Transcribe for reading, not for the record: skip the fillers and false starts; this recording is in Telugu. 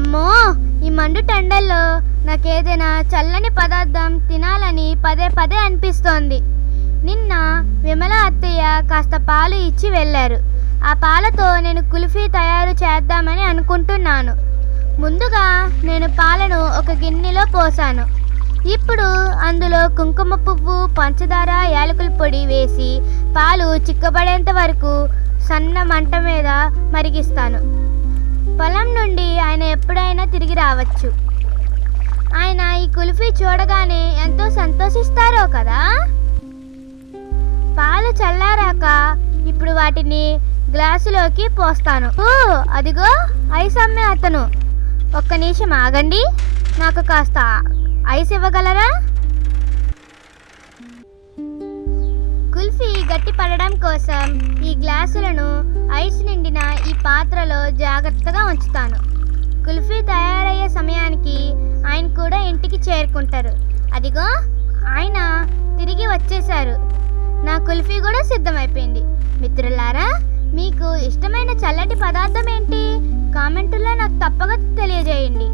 అమ్మో, ఈ మండు టెండల్లో నాకేదైనా చల్లని పదార్థం తినాలని పదే పదే అనిపిస్తోంది. నిన్న విమల అత్తయ్య కాస్త పాలు ఇచ్చి వెళ్ళారు. ఆ పాలతో నేను కుల్ఫీ తయారు చేద్దామని అనుకుంటున్నాను. ముందుగా నేను పాలను ఒక గిన్నెలో పోసాను. ఇప్పుడు అందులో కుంకుమ పువ్వు, పంచదార, యాలకుల పొడి వేసి పాలు చిక్కబడేంత వరకు సన్న మంట మీద మరిగిస్తాను. పొలం నుండి ఆయన ఎప్పుడైనా తిరిగి రావచ్చు. ఆయన ఈ కుల్ఫీ చూడగానే ఎంతో సంతోషిస్తారో కదా. పాలు చల్లారాక ఇప్పుడు వాటిని గ్లాసులోకి పోస్తాను. ఓ, అదిగో ఐస్ అమ్మే అతను. ఒక్క నిమిషం ఆగండి, నాకు కాస్త ఐస్ ఇవ్వగలరా? కుల్ఫీ గట్టి పడడం కోసం ఈ గ్లాసులను ఐస్ నిండిన ఈ పాత్రలో జాగ్రత్తగా ఉంచుతాను. కుల్ఫీ తయారయ్యే సమయానికి ఆయన కూడా ఇంటికి చేరుకుంటారు. అదిగో ఆయన తిరిగి వచ్చేశారు. నా కుల్ఫీ కూడా సిద్ధమైపోయింది. మిత్రులారా, మీకు ఇష్టమైన చల్లటి పదార్థం ఏంటి? కామెంటుల్లో నాకు తప్పక తెలియజేయండి.